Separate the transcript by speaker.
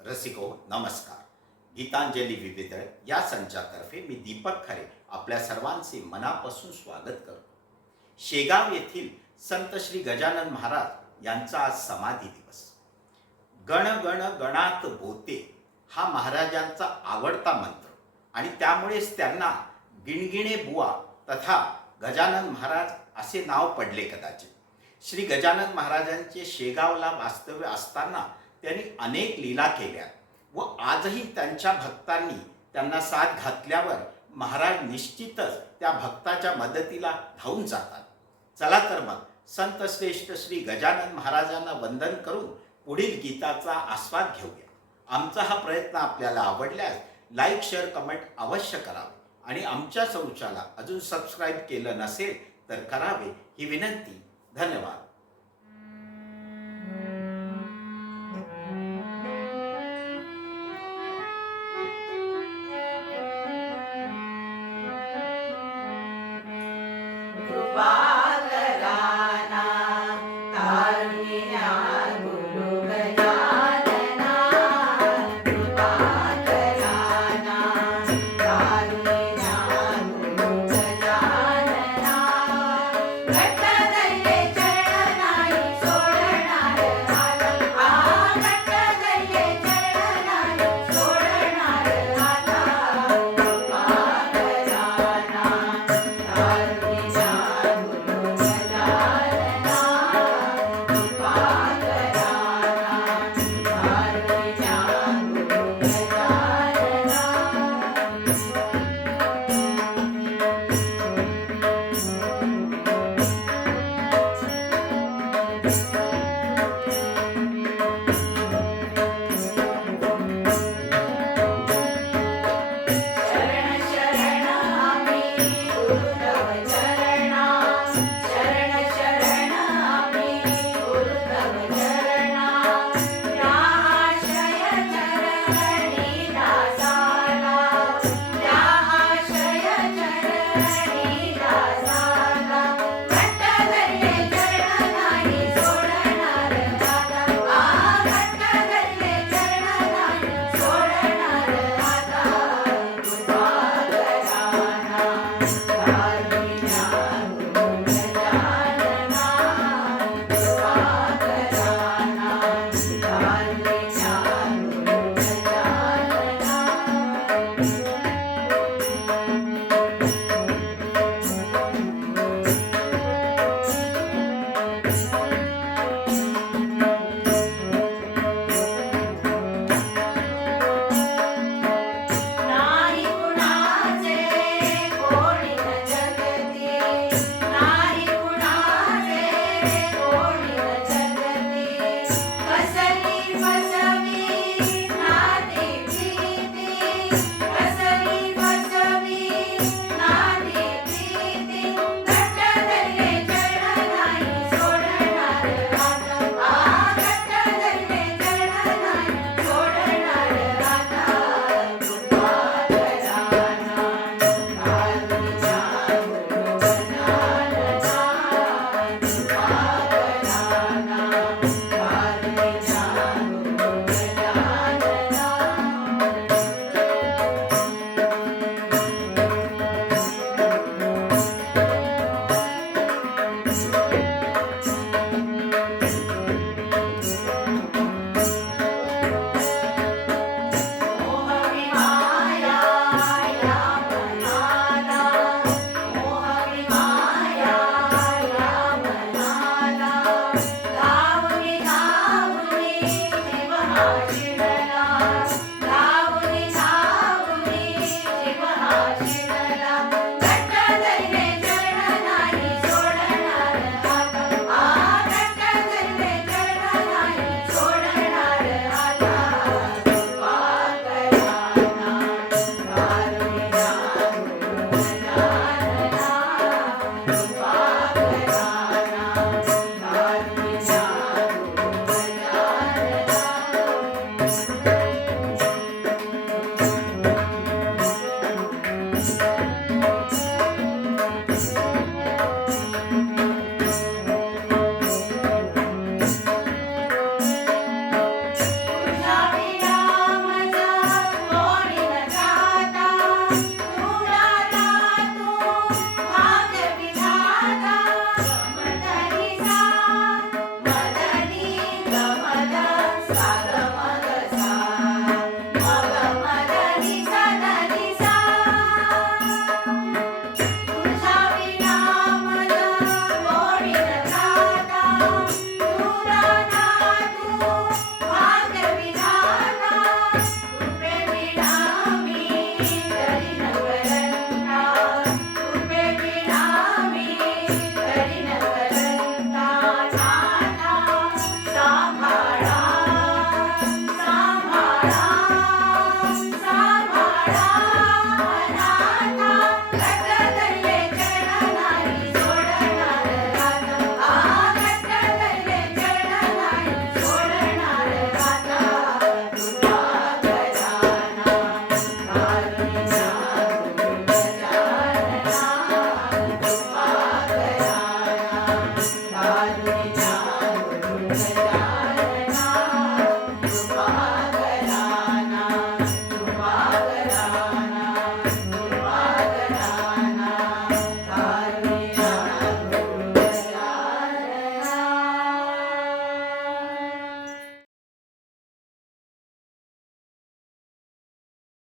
Speaker 1: रसिको नमस्कार. गीतांजली विविध या संचातर्फे मी दीपक खरे आपल्या सर्वांचे मनापासून स्वागत करतो. शेगाव येथील संत श्री गजानन महाराज यांचा आज समाधी दिवस. गण गण गणात बोते हा महाराजांचा आवडता मंत्र. आणि त्यामुळेच त्यांना गिणगिणे बुवा तथा गजानन महाराज असे नाव पडले कदाचित. श्री गजानन महाराजांचे शेगावला वास्तव्य असताना त्यांनी अनेक लीला केल्या व आजही त्यांच्या भक्तांनी त्यांना साथ घातल्यावर महाराज निश्चितच त्या भक्ताच्या मदतीला धावून जातात. चला तर मग संत श्रेष्ठ श्री गजानन महाराजांना वंदन करून पुढील गीताचा आस्वाद घेऊया. आमचा हा प्रयत्न आपल्याला आवडल्यास लाईक शेअर कमेंट अवश्य करावे आणि आमच्या चौचाला अजून सबस्क्राईब केलं नसेल तर करावे ही विनंती. धन्यवाद. Bye.